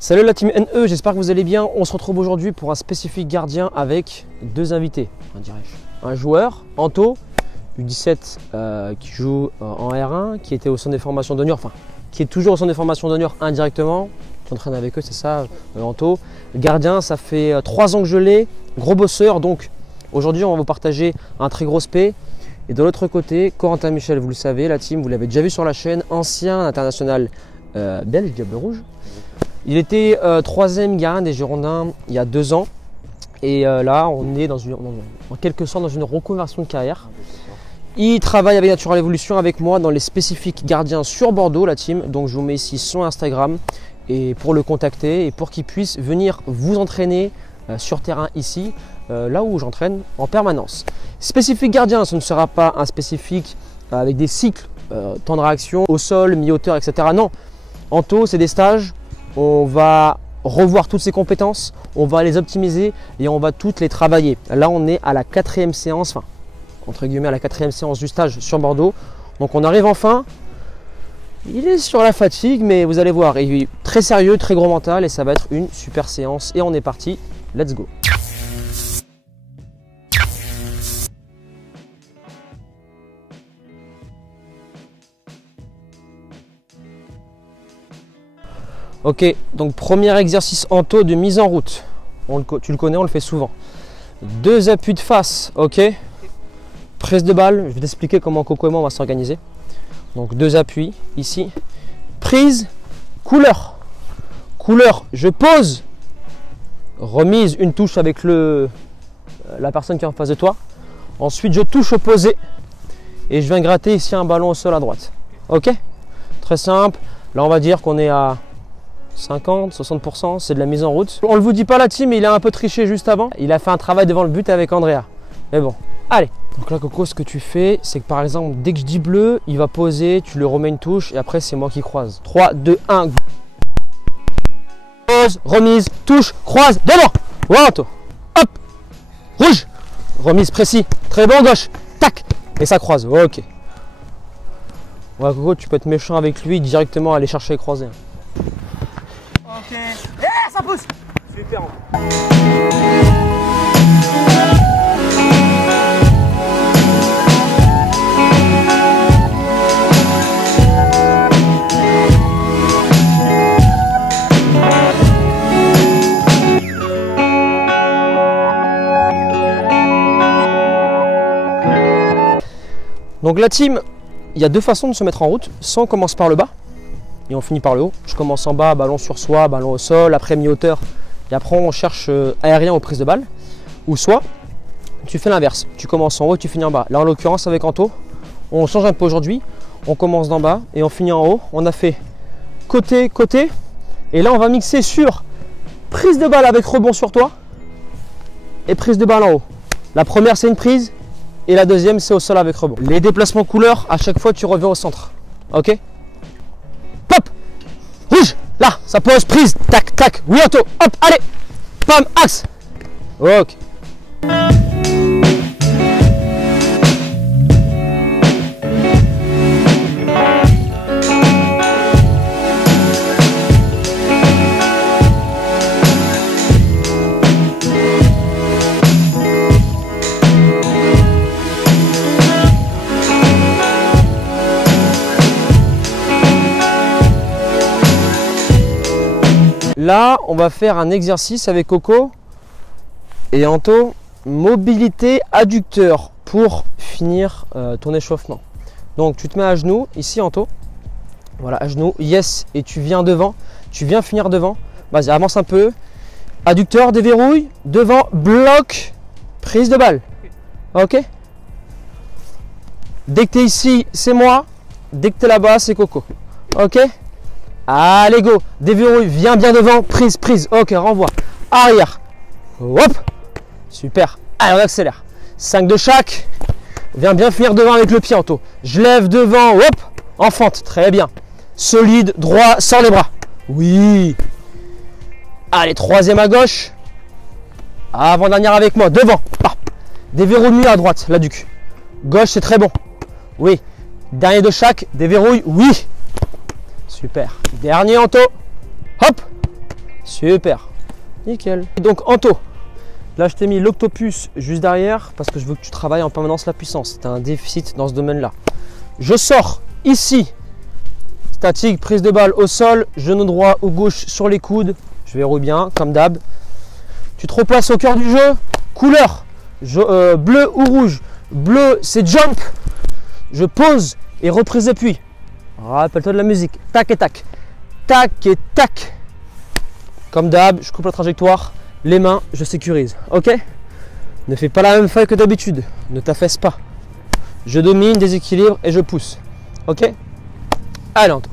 Salut la team NE, j'espère que vous allez bien. On se retrouve aujourd'hui pour un spécifique gardien avec deux invités. Un joueur, Anto, U17 qui joue en R1, qui était au centre des formations de Niort, enfin qui est toujours au centre des formations de Niort indirectement. Tu entraînes avec eux, c'est ça, Anto. Gardien, ça fait 3 ans que je l'ai, gros bosseur. Donc aujourd'hui, on va vous partager un très gros spé. Et de l'autre côté, Corentin Michel, vous le savez, la team, vous l'avez déjà vu sur la chaîne, ancien international belge, Diable Rouge. Il était 3e gardien des Girondins il y a 2 ans. Et là, on est en quelque sorte dans une reconversion de carrière. Il travaille avec Natural Evolution avec moi dans les spécifiques gardiens sur Bordeaux, la team. Donc je vous mets ici son Instagram et pour le contacter et pour qu'il puisse venir vous entraîner sur terrain ici, là où j'entraîne en permanence. Spécifique gardien, ce ne sera pas un spécifique avec des cycles, temps de réaction, au sol, mi-hauteur, etc. Non, Anto, c'est des stages. On va revoir toutes ses compétences, on va les optimiser et on va toutes les travailler. Là, on est à la 4e séance, enfin, entre guillemets, à la 4e séance du stage sur Bordeaux. Donc, on arrive enfin. Il est sur la fatigue, mais vous allez voir, il est très sérieux, très gros mental et ça va être une super séance. Et on est parti, let's go. Ok, donc premier exercice Anto de mise en route. Tu le connais, on le fait souvent. 2 appuis de face, ok. Prise de balle, je vais t'expliquer comment Coco et moi on va s'organiser. Donc 2 appuis ici. Prise, couleur. Couleur, je pose. Remise, une touche avec la personne qui est en face de toi. Ensuite, je touche au posé. Et je viens gratter ici un ballon au sol à droite. Ok, très simple. Là, on va dire qu'on est à 50, 60%, c'est de la mise en route. On ne vous dit pas la team, mais il a un peu triché juste avant. Il a fait un travail devant le but avec Andrea. Mais bon, allez. Donc là, Coco, ce que tu fais, c'est que par exemple, dès que je dis bleu, il va poser, tu le remets une touche et après, c'est moi qui croise. 3, 2, 1. Pose, remise, touche, croise, devant. Voilà, Anto. Hop. Rouge. Remise précis. Très bon, gauche. Tac. Et ça croise. Ok. Ouais, Coco, tu peux être méchant avec lui, directement aller chercher les croisés. Ok. Yeah, ça pousse. Super. Donc la team, il y a 2 façons de se mettre en route. Soit on commence par le bas et on finit par le haut. Je commence en bas, ballon sur soi, ballon au sol, après mi-hauteur et après on cherche aérien aux prises de balle. Ou soit tu fais l'inverse, tu commences en haut et tu finis en bas. Là en l'occurrence avec Anto, on change un peu aujourd'hui. On commence d'en bas et on finit en haut. On a fait côté, côté et là on va mixer sur prise de balle avec rebond sur toi et prise de balle en haut. La première c'est une prise et la deuxième c'est au sol avec rebond. Les déplacements couleurs, à chaque fois tu reviens au centre. Ok? Pop! Rouge! Là, ça pose, prise, tac, tac, oui, Anto, hop, allez! Pam, axe! Ok. Là, on va faire un exercice avec Coco et Anto, mobilité adducteur pour finir ton échauffement. Donc, tu te mets à genoux, ici Anto, voilà, à genoux, yes, et tu viens devant, tu viens finir devant, vas-y, avance un peu, adducteur, déverrouille, devant, bloc, prise de balle, ok? Dès que tu es ici, c'est moi, dès que tu es là-bas, c'est Coco, ok? Allez go, déverrouille, viens bien devant, prise, prise, ok, renvoie, arrière, hop, super, allez on accélère, 5 de chaque, viens bien finir devant avec le pied Anto, je lève devant, hop, en fente, très bien, solide, droit, sors les bras, oui, allez 3e à gauche, avant-dernière avec moi, devant, déverrouille à droite, la duc, gauche c'est très bon, oui, dernier de chaque, déverrouille, oui. Super. Dernier Anto. Hop. Super. Nickel. Et donc Anto, là je t'ai mis l'octopus juste derrière parce que je veux que tu travailles en permanence la puissance. Tu as un déficit dans ce domaine-là. Je sors ici. Statique, prise de balle au sol, genou droit ou gauche sur les coudes. Je verrouille bien, comme d'hab. Tu te replaces au cœur du jeu. Couleur, bleu ou rouge. Bleu, c'est jump. Je pose et reprise d'appui. Rappelle-toi de la musique. Tac et tac. Tac et tac. Comme d'hab, je coupe la trajectoire. Les mains, je sécurise. Ok? Ne fais pas la même feuille que d'habitude. Ne t'affaisse pas. Je domine, déséquilibre et je pousse. Ok? Allez, Anto.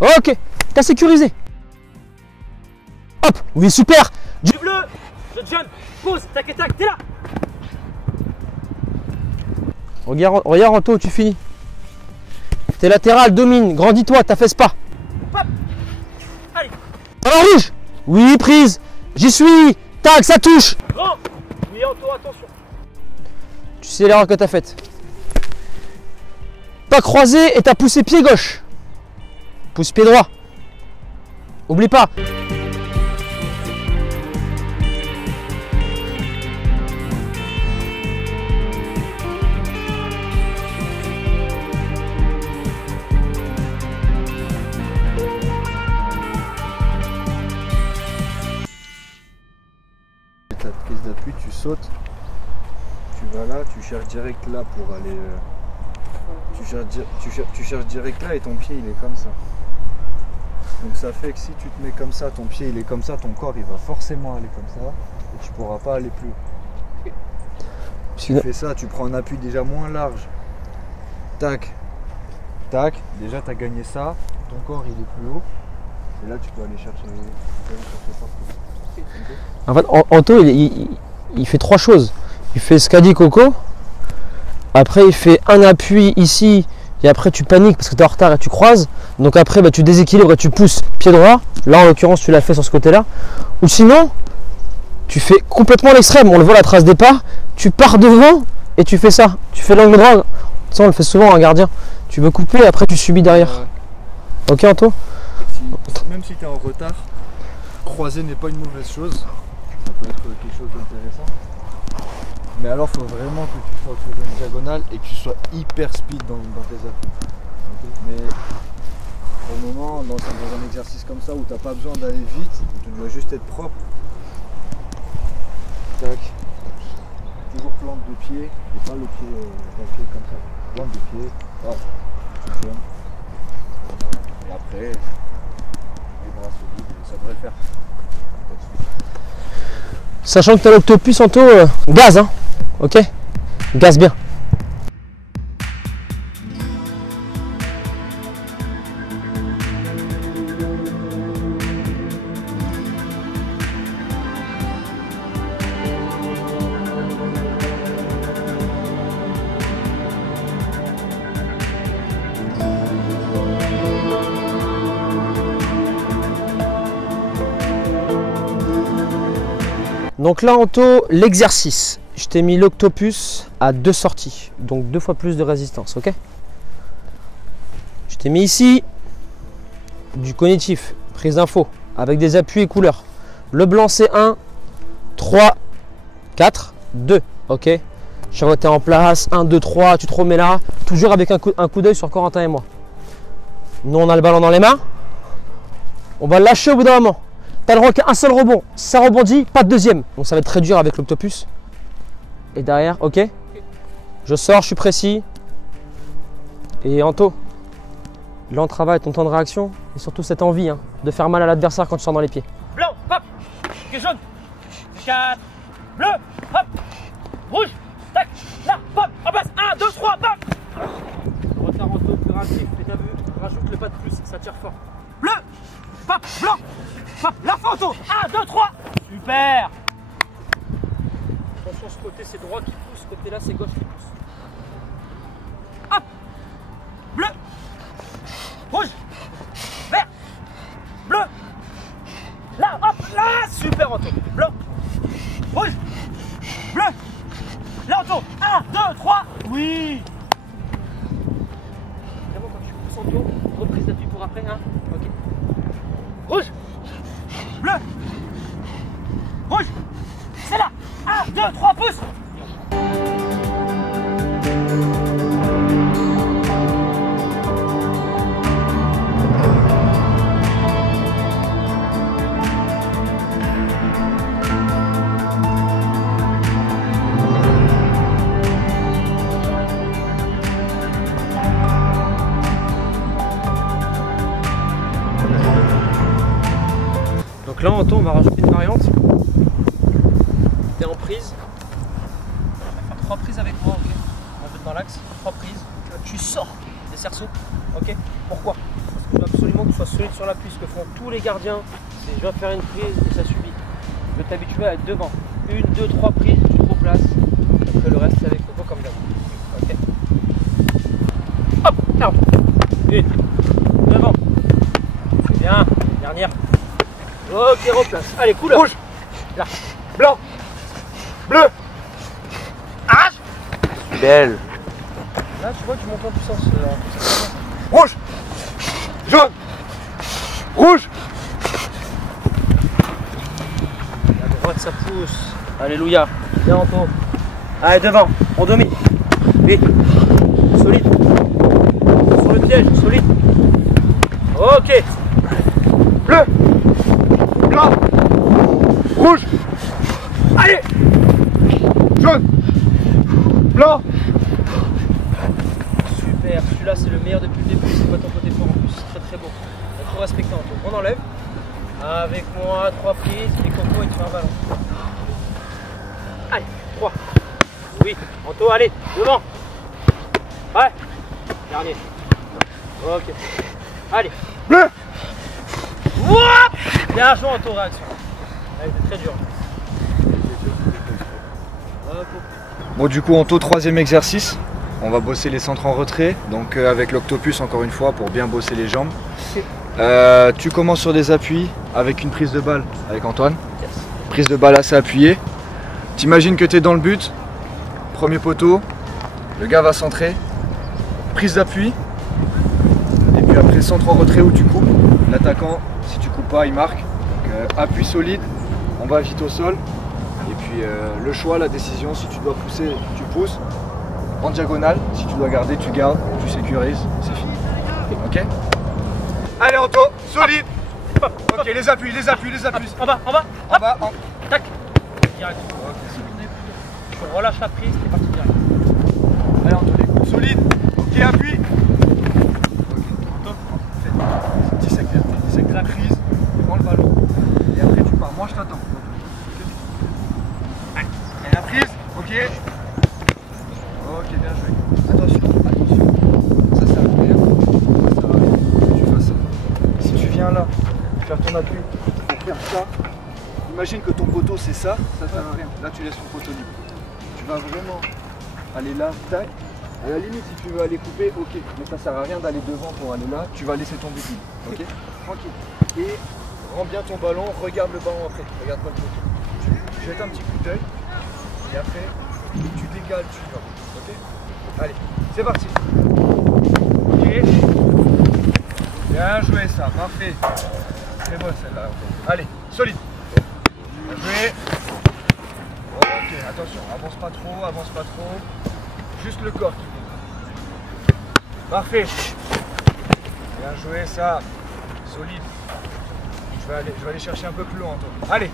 Ok, t'as sécurisé. Hop, oui, super. Du bleu, je jump, pause, tac et tac, t'es là. Regarde Anto, tu finis. T'es latéral, domine, grandis-toi, t'affaisse pas. Hop. Allez. Ballon rouge. Oui, prise. J'y suis. Tac, ça touche. Grand. Oui, Anto, attention. Tu sais l'erreur que t'as faite. Pas croisé et t'as poussé pied gauche. Pousse pied droit. Oublie pas. Ta prise d'appui, tu sautes, tu vas là, tu cherches direct là pour aller. Tu cherches direct là et ton pied il est comme ça. Donc ça fait que si tu te mets comme ça, ton pied il est comme ça, ton corps il va forcément aller comme ça et tu pourras pas aller plus haut. Tu fais ça, tu prends un appui déjà moins large. Tac, tac, déjà tu as gagné ça, ton corps il est plus haut et là tu peux aller chercher partout. En fait, Anto, il fait trois choses. Il fait ce qu'a dit Coco. Après, il fait un appui ici. Et après, tu paniques parce que tu es en retard et tu croises. Donc après, bah, tu déséquilibres et tu pousses pied droit. Là, en l'occurrence, tu l'as fait sur ce côté-là. Ou sinon, tu fais complètement l'extrême. On le voit, la trace des pas. Tu pars devant et tu fais ça. Tu fais l'angle droit. Ça, on le fait souvent en gardien. Tu veux couper et après, tu subis derrière. Ouais. Ok, Anto? Même si tu es en retard, croiser n'est pas une mauvaise chose. Ça peut être quelque chose d'intéressant. Mais alors, il faut vraiment que tu sois sur une diagonale et que tu sois hyper speed dans tes appuis. Okay. Mais pour le moment, dans un exercice comme ça où tu n'as pas besoin d'aller vite, tu dois juste être propre. Tac. Toujours plante de pied et pas le pied comme ça. Plante de pied. Hop. Tu tiens. Et après, les bras solides, ça devrait le faire. Sachant que tu as l'octopus, Anto, gaz, hein. Ok? Gaz bien. Donc là, Anto, l'exercice. Je t'ai mis l'octopus à 2 sorties, donc 2 fois plus de résistance, ok? Je t'ai mis ici du cognitif, prise d'info, avec des appuis et couleurs. Le blanc c'est 1, 3, 4, 2, ok? Chaque fois que tu es en place, 1, 2, 3, tu te remets là, toujours avec un coup d'œil sur Corentin et moi. Nous on a le ballon dans les mains, on va le lâcher au bout d'un moment. Tu as le droit qu'à un seul rebond, ça rebondit, pas de deuxième. Donc ça va être très dur avec l'octopus. Et derrière, ok. Je sors, je suis précis. Et Anto, là on travaille ton temps de réaction et surtout cette envie de faire mal à l'adversaire quand tu sors dans les pieds. Blanc, hop. Ok, jaune. 4. Bleu, hop. Rouge, tac. Là, hop. En passe. 1, 2, 3, hop. Le retard Anto, plus rapide. Et t'as vu, rajoute le pas de plus, ça tire fort. Bleu, hop. Blanc, hop. La photo. 1, 2, 3. Super. Attention, ce côté c'est droit qui pousse, ce côté là c'est gauche qui pousse. Hop. Bleu. Rouge. Vert. Bleu. Là, hop, là. Super Anto. Blanc. Rouge. Bleu. Là Anto. 1, 2, 3. Oui. Anto. Reprise d'appui pour après, hein. Ok. Rouge. Bleu. Rouge. C'est là. 1, 2, 3, pousse. Donc là, Anto, on va rajouter une variante. T'es en prise. On va faire 3 prises avec moi, ok. On va mettre dans l'axe, 3 prises. Tu sors des cerceaux, ok. Pourquoi? Parce que je veux absolument que tu sois solide sur l'appui. Ce que font tous les gardiens, c'est je vais faire une prise et ça subit. Je vais t'habituer à être devant. 1, 2, 3 prises, tu te replaces. Après le reste, c'est avec Coco comme d'hab. Ok. Hop, alors. 1, devant. C'est bien. Dernière. Ok, replace. Allez, couleur. Rouge. Là. Blanc. Bleu. Arrache. Belle. Là, tu vois, tu montes en puissance. Rouge. Jaune. Rouge. La droite, ça pousse. Alléluia. Bien, Anto. Allez, devant. On domine. Oui. Solide. Sur le piège. Solide. Ok. Bleu. Blanc. Rouge. Allez. Jaune. Blanc. Super. Celui-là, c'est le meilleur depuis le début. C'est pas ton côté fort en plus. C'est très très beau. Il faut respecter, Anto. On enlève. Avec moi, 3 prises. Et Coco, il te fait un ballon. Allez, 3. Oui. Anto, allez. Devant. Ouais. Dernier. Ok. Allez. Bleu. Wouah. Bien joué, Anto, réaction. Elle était très dure. Bon, du coup, Anto, 3e exercice. On va bosser les centres en retrait. Donc avec l'octopus encore une fois pour bien bosser les jambes. Tu commences sur des appuis avec une prise de balle avec Antoine. Yes. Prise de balle assez appuyée. T'imagines que tu es dans le but. Premier poteau. Le gars va centrer. Prise d'appui. Et puis après centre en retrait où tu coupes. L'attaquant, si tu coupes pas, il marque. Donc, appui solide. On va vite au sol. Et puis le choix, la décision, si tu dois pousser, tu pousses. En diagonale, si tu dois garder, tu gardes, tu sécurises, c'est fini. Ok? Allez Anto, solide. Ok, les appuis, les appuis, les appuis. En bas, en bas. En bas, en... Tac. Direct. Tu relâches la prise, t'es parti direct. Allez Anto, les coups solides. Ok, appui. Dissèque la prise, prends le ballon. Et après tu pars, moi je t'attends. Allez, et la prise, ok. Ok, bien joué. Attention, attention. Ça sert à rien. Ça sert à rien que tu fasses ça. Si tu viens là, faire ton appui, pour faire ça, imagine que ton poteau c'est ça, ça sert à rien. Là tu laisses ton poteau libre. Tu vas vraiment aller là, tac. À la limite, si tu veux aller couper, ok. Mais ça sert à rien d'aller devant pour aller là. Tu vas laisser ton but libre. Ok. Tranquille. Et rends bien ton ballon, regarde le ballon après. Regarde pas le poteau. Tu jettes un petit coup d'œil. Et après, tu décales, tu vas. Ok. Allez, c'est parti. Ok. Bien joué ça, parfait. Très bonne celle-là. Allez, solide. Bien joué. Ok, attention, avance pas trop. Juste le corps qui compte. Parfait. Bien joué ça. Solide. Je vais aller chercher un peu plus loin, toi. Allez.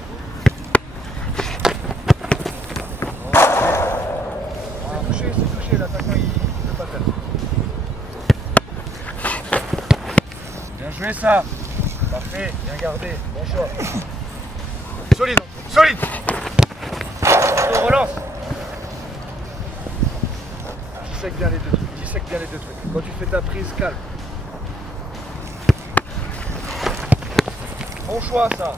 C'est touché, l'attaquant il ne peut pas faire. Bien joué ça. Parfait, bien gardé, bon choix. Solide, solide. On relance. Dissèque bien les deux trucs, dissèque bien les deux trucs. Quand tu fais ta prise, calme. Bon choix ça.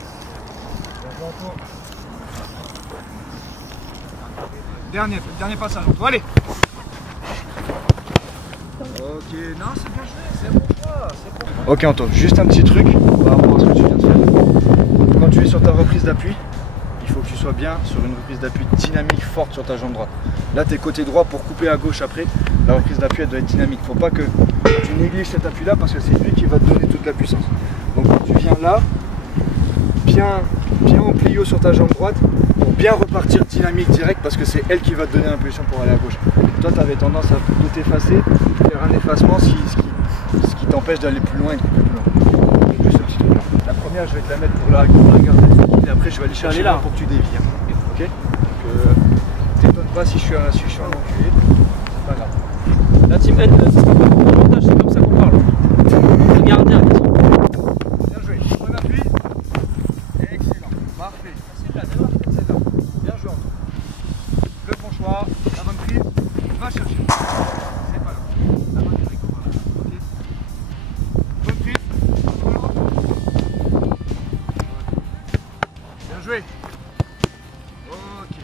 Dernier passage, Anto. Allez. Ok, non, c'est bien joué, c'est un bon choix. Ok Anto, juste un petit truc par rapport à ce que tu viens de faire. Quand tu es sur ta reprise d'appui, il faut que tu sois bien sur une reprise d'appui dynamique, forte sur ta jambe droite. Là, tu es côté droit pour couper à gauche après. La reprise d'appui, elle doit être dynamique. Faut pas que tu tu négliges cet appui-là parce que c'est lui qui va te donner toute la puissance. Donc quand tu viens là, bien en plio sur ta jambe droite pour bien repartir dynamique direct parce que c'est elle qui va te donner l'impulsion pour aller à gauche. Toi, tu avais tendance à plutôt t'effacer, faire un effacement, ce qui t'empêche d'aller plus loin et de couper plus loin. Donc juste ce petit truc là. La première, je vais te la mettre pour la garder et après je vais aller chercher là pour que tu dévies. Ok. Donc t'étonnes pas si je suis un enculé, c'est pas grave. La team N2, c'est pas pour le montage, c'est comme ça qu'on parle. Le gardien, bien joué, bon appui. Excellent, parfait. Excellent. Bien joué Antoine. Le bon choix, la bonne prise, va chercher. C'est pas grave. La bonne prise, voilà. Ok. Bonne prise, voilà. Bien joué. Ok.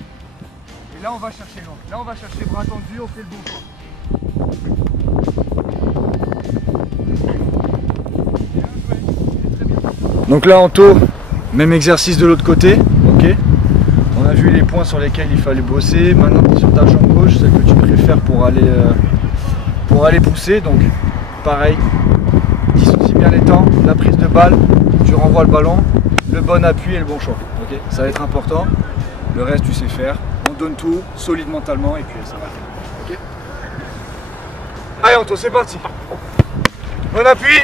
Et là on va chercher l'angle. Là on va chercher bras tendus, on fait le bon choix. Donc là en taux, même exercice de l'autre côté, ok. On a vu les points sur lesquels il fallait bosser. Maintenant tu es sur ta jambe gauche, celle que tu préfères pour aller pousser. Donc pareil, dissocie bien les temps, la prise de balle, tu renvoies le ballon, le bon appui et le bon choix. Ok, ça va être important. Le reste tu sais faire. On donne tout, solide mentalement et puis ça va le faire. Ok. Allez Anto, c'est parti. Bon appui.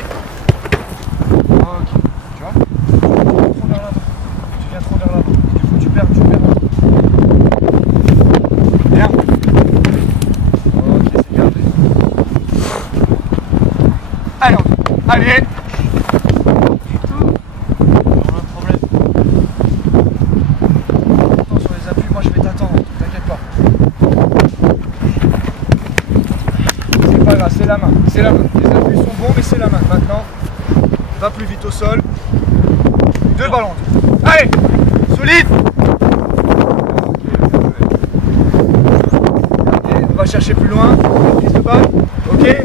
Ok. Tu vois, trop vers l'avant. Tu viens trop vers l'avant. Du coup tu perds. Bien. Ok, c'est gardé. Allez Anto. Allez. On a un problème. Attends sur les appuis, moi je vais t'attendre, t'inquiète pas. C'est pas grave, c'est la main. C'est la main. Les appuis sont bons mais c'est la main. Maintenant, va plus vite au sol. Deux ballons. Allez, solide. Okay, on va chercher plus loin. Prise de balle. Ok.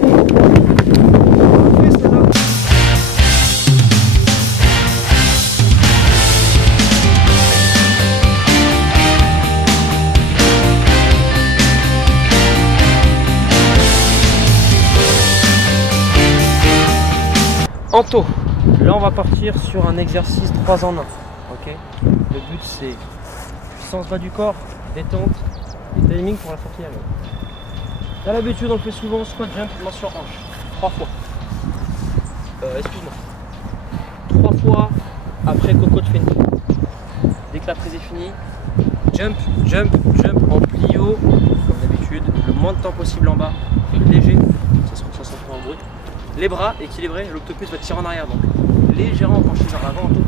Anto, là on va partir sur un exercice 3 en 1. Ok. Le but c'est puissance bas du corps, détente et timing pour la sortie à l'eau. T'as l'habitude, on le fait souvent, squat jump, main sur hanche. 3 fois. Excuse-moi. 3 fois, après coco tu fais une prise. Dès que la prise est finie, jump, jump, jump en plio, comme d'habitude, le moins de temps possible en bas, léger, ça se ressent pas en bruit. Les bras équilibrés, l'octopus va tirer en arrière, donc légèrement penché vers l'avant en tout.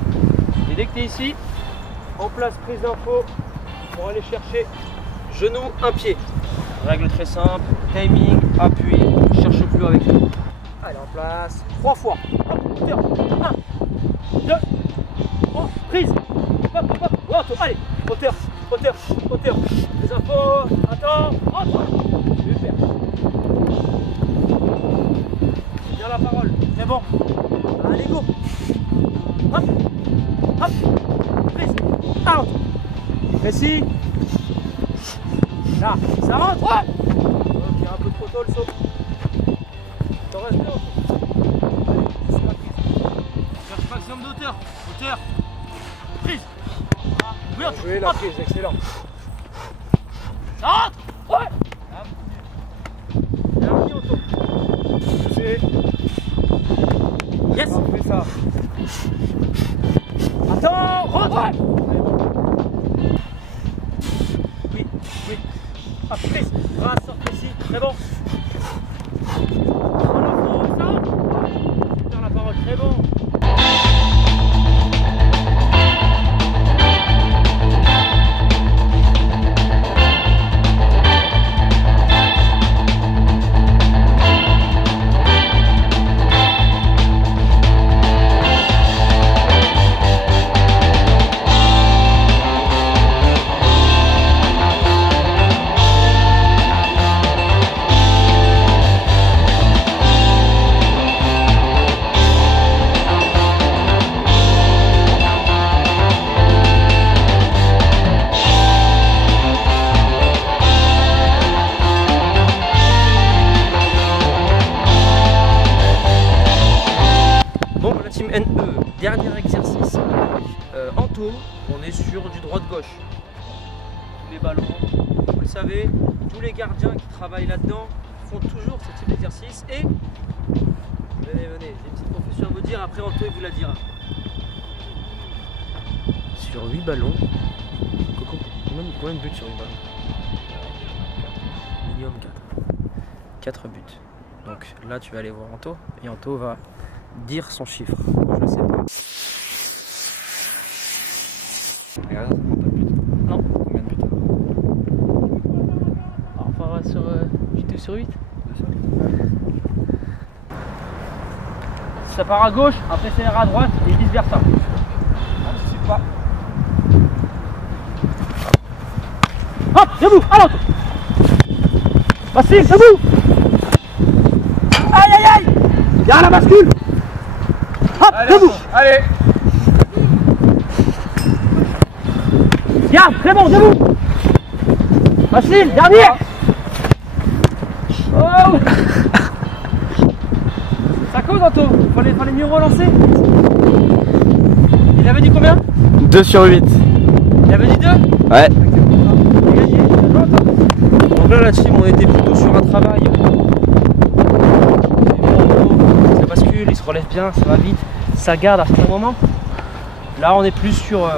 Et dès que tu es ici, en place prise d'info pour aller chercher genou, un pied. Règle très simple, timing, appui, cherche plus avec lui. Allez, en place, 3 fois. Hop, hauteur, 1, 2, 3, prise. Hop, hop, hop, hop, allez, hauteur, hauteur, hauteur. Les infos, attends, rentre. Super. Bien la parole, c'est bon. Allez, go. Hop, hop, prise, out. Précis. Là, ça rentre. Ouais. Ok, un peu trop tôt le saut. T'en restes bien. Allez, c'est la prise. Cherche maximum d'auteur. Hauteur. Prise. Bien joué la prise, excellent. Ça rentre. Ouais. Bien mis auto. Poussez. Yes. On fait ça. Attends, rentre. Ouais. Oui, oui. Hop, prise. Bras, sort précis. Très bon. Prends l'info, ça rentre. Super la parole, très bon. team NE, dernier exercice avec Anto, on est sur du droite-gauche. Les ballons, vous le savez, tous les gardiens qui travaillent là-dedans font toujours ce type d'exercice et venez, j'ai une petite confession à vous dire, après Anto il vous la dira. Sur 8 ballons, Coco, combien de buts sur 8 ballons? Minimum 4 buts. Donc là tu vas aller voir Anto et Anto va dire son chiffre. Je sais pas. Regarde, ça prend pas de but. Non. Combien de buts? Alors, on va sur 8 sur 8. Ça part à gauche, après ça ira à droite et vice versa. Anticipe pas. Hop, debout, à l'autre. Facile, debout. Aïe aïe aïe. Viens la bascule. Hop, Allez, debout. Allez. Garde, très bon, debout. Facile, dernier. Oh. Ça cause Anto, fallait mieux relancer. Il avait dit combien? 2 sur 8. Il avait dit 2? Ouais. Donc là la team on était plutôt sur un travail. Ça bascule, il se relève bien, ça va vite, ça garde à certains moments. Là on est plus sur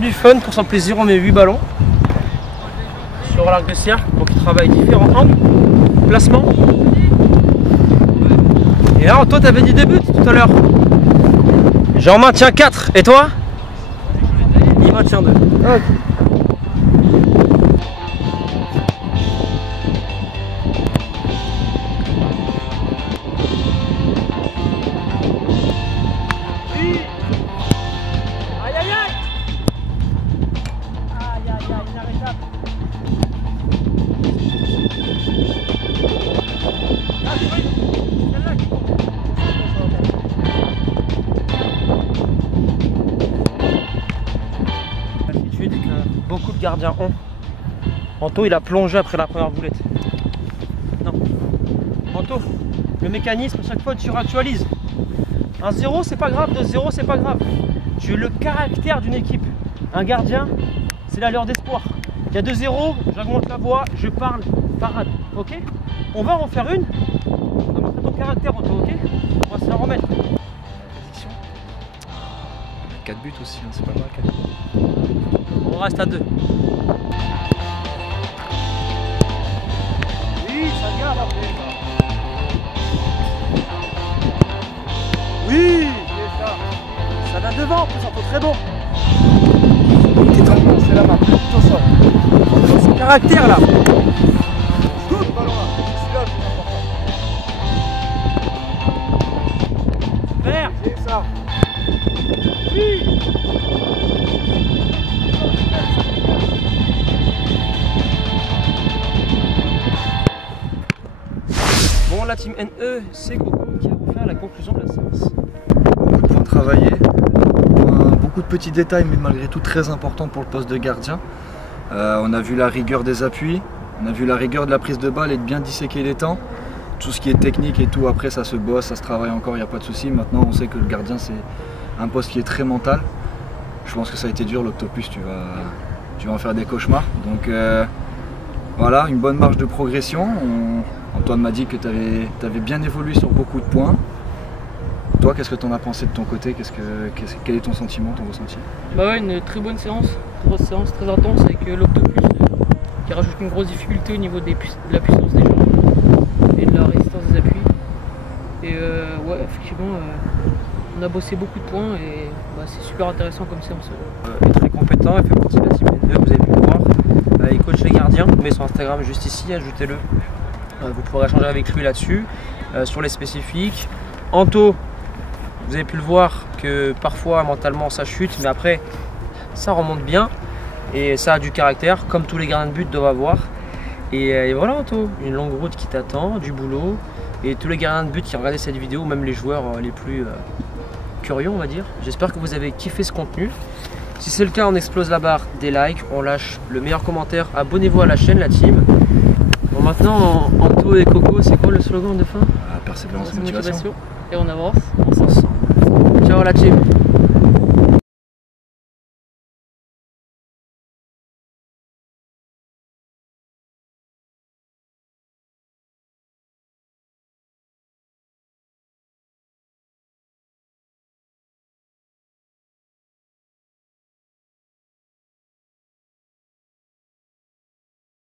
du fun, pour son plaisir, on met 8 ballons. Sur l'arc de cercle, donc il travaille différents angles, placement. Et là toi t'avais dit 2 buts tout à l'heure. J'en maintiens 4, et toi? Il maintient 2. Okay. Beaucoup de gardiens ont. Anto il a plongé après la première boulette. Non. Anto, le mécanisme à chaque fois tu actualises. Un 0 c'est pas grave, 2-0 c'est pas grave. Tu es le caractère d'une équipe. Un gardien, c'est la lueur d'espoir. Il y a 2-0, j'augmente la voix, je parle, parade. Ok? On va en refaire une. On va montrer ton caractère Anto, ok? On va se la remettre. 4 buts aussi, hein, c'est pas mal 4 buts. On reste à 2. Oui, ça garde après. Oui, ça va devant, ça sent très bon. T'es dans le bon, c'est la main. Attention. C'est caractère là. Tout le ballon là, c'est là le plus important. Vert. C'est ça. Oui. Bon, la team NE, c'est Coco qui va vous faire la conclusion de la séance. Beaucoup de points travaillés, beaucoup de petits détails, mais malgré tout très importants pour le poste de gardien. On a vu la rigueur des appuis, on a vu la rigueur de la prise de balle et de bien disséquer les temps. Tout ce qui est technique et tout, après ça se bosse, ça se travaille encore, il n'y a pas de souci. Maintenant, on sait que le gardien, c'est un poste qui est très mental. Je pense que ça a été dur, l'Octopus, tu vas en faire des cauchemars. Donc voilà, une bonne marge de progression. Antoine m'a dit que tu avais bien évolué sur beaucoup de points. Toi, qu'est-ce que tu en as pensé de ton côté? Quel est ton sentiment, ton ressenti? Bah ouais, une très bonne séance, grosse séance, très intense avec l'Octopus qui rajoute une grosse difficulté au niveau de la puissance des jambes et de la résistance des appuis. Et ouais, effectivement, on a bossé beaucoup de points et bah, c'est super intéressant comme séance. Il est très compétent, il fait partie de la team NE, vous avez pu le voir. Il coach les gardiens, vous mettez son Instagram juste ici, ajoutez-le. Vous pourrez échanger avec lui là-dessus, sur les spécifiques. Anto, vous avez pu le voir que parfois mentalement ça chute, mais après ça remonte bien et ça a du caractère, comme tous les gardiens de but doivent avoir. Et voilà Anto, une longue route qui t'attend, du boulot, et tous les gardiens de but qui regardaient cette vidéo, même les joueurs les plus curieux on va dire. J'espère que vous avez kiffé ce contenu. Si c'est le cas, on explose la barre des likes, on lâche le meilleur commentaire, abonnez-vous à la chaîne la team. Bon maintenant Anto et Coco, c'est quoi le slogan de fin? Persévérance et motivation. et on avance ensemble. Ciao la team.